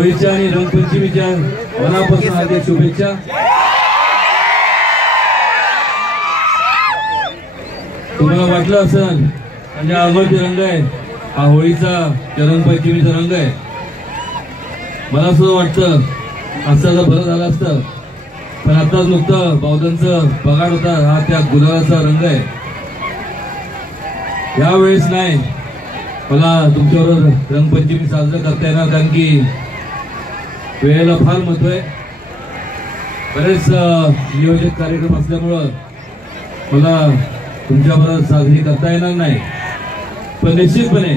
होळीच्या आणि रंगपंचमीच्या मनापासून हार्दिक शुभेच्छा। तुम्हाला वाटलं असेल म्हणजे आवडते रंग आहे हा होळीचा रंगपंचमीचा रंग आहे। मला सुद्धा वाटतं असं जर बरं झालं असतं, पण आताच नुकतं बावधनचं पगार होता हा त्या गुलालाचा रंग आहे। यावेळेस नाही मला तुमच्याबरोबर रंगपंचमी साजरा करता येणार, कारण की वेळेला फार महत्व आहे। बरेच नियोजित कार्यक्रम असल्यामुळं मला तुमच्याबरोबर साजरी करता येणार नाही, पण निश्चितपणे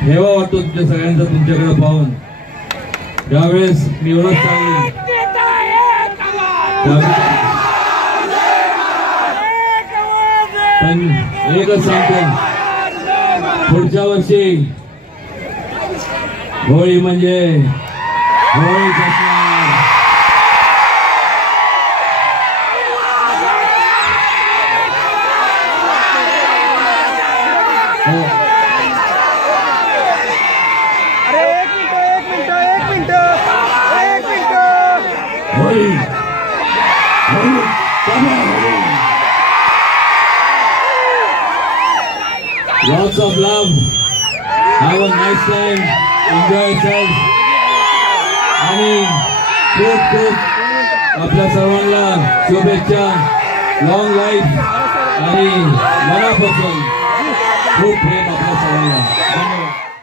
हेवा वाटतो तुमच्या सगळ्यांचा तुमच्याकडे पाहून। यावेळेस मी एवढंच सांगेन, पण एकच सांगतो, पुढच्या वर्षी होळी म्हणजे होळीच असणार। Holi lots of love, have a nice time, enjoy yourself, आणि खूप खूप आपल्या सर्वांना शुभेच्छा, लॉंग लाईफ आणि मनापासून खूप प्रेम आपल्या सर्वांना।